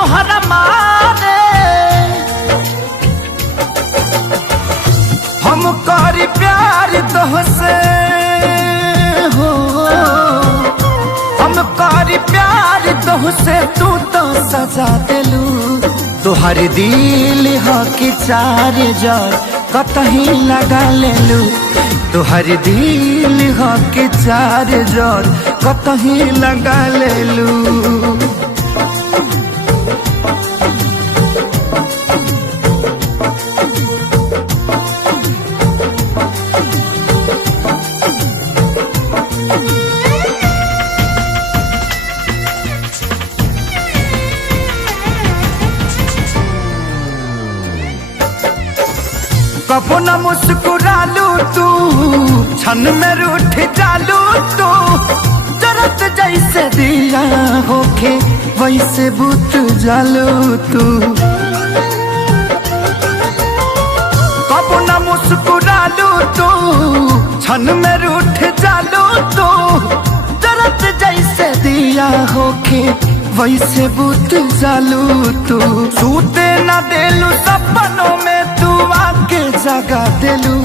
तोहरा मारे हम करी प्यार तोहसे हो, हम करी प्यार तोहसे तू तो सजा दिलू। तोहर दिल हो कि चार जार कतही लगा लेलू, तोहर दिल हो कि चार जार कतही लगा लेलू। कबो न मुस्कुरालू तू, क्षण में रूठ जालू तू। जरत जैसे दिया होके वैसे बुझ जालू तू। कबो न मुस्कुरालू तू, क्षण में रूठ जालू तू। जरत जैसे दिया होके वैसे बुझ जालू तू। सूते न देलू सपनों में तू आके जगा दिलू।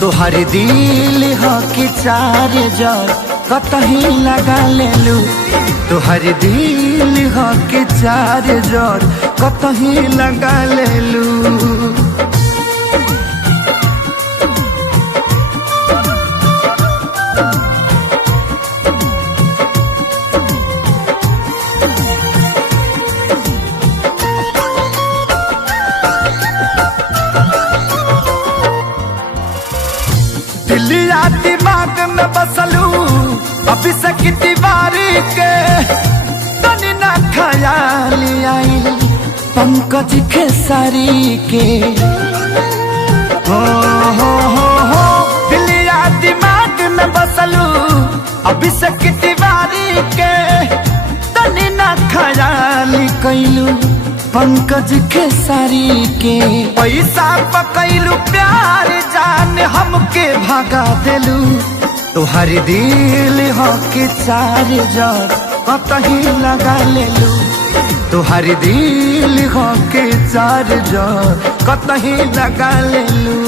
तोहर दिल हो कि चार जार कतही लगा लेलू, तोहर दिल हो कि चार जार कतही लगा लेलू। दिलिया दिमाग में बसलू अभी से की दीवारी के। तनी ना ख्याल आई पंकज खेसारी के। हो दिलिया दिमाग में बसलू अभी से की दीवारी के। तनी ना ख्याल कैलू पंकज खेसारी के। पैसा पकैलू प्यार जान हमके भागा दिलू। तोहर दिल हो कि चार जार कतही लगा लेलू, तोहर दिल हो कि चार जार कतही लगा लेलू।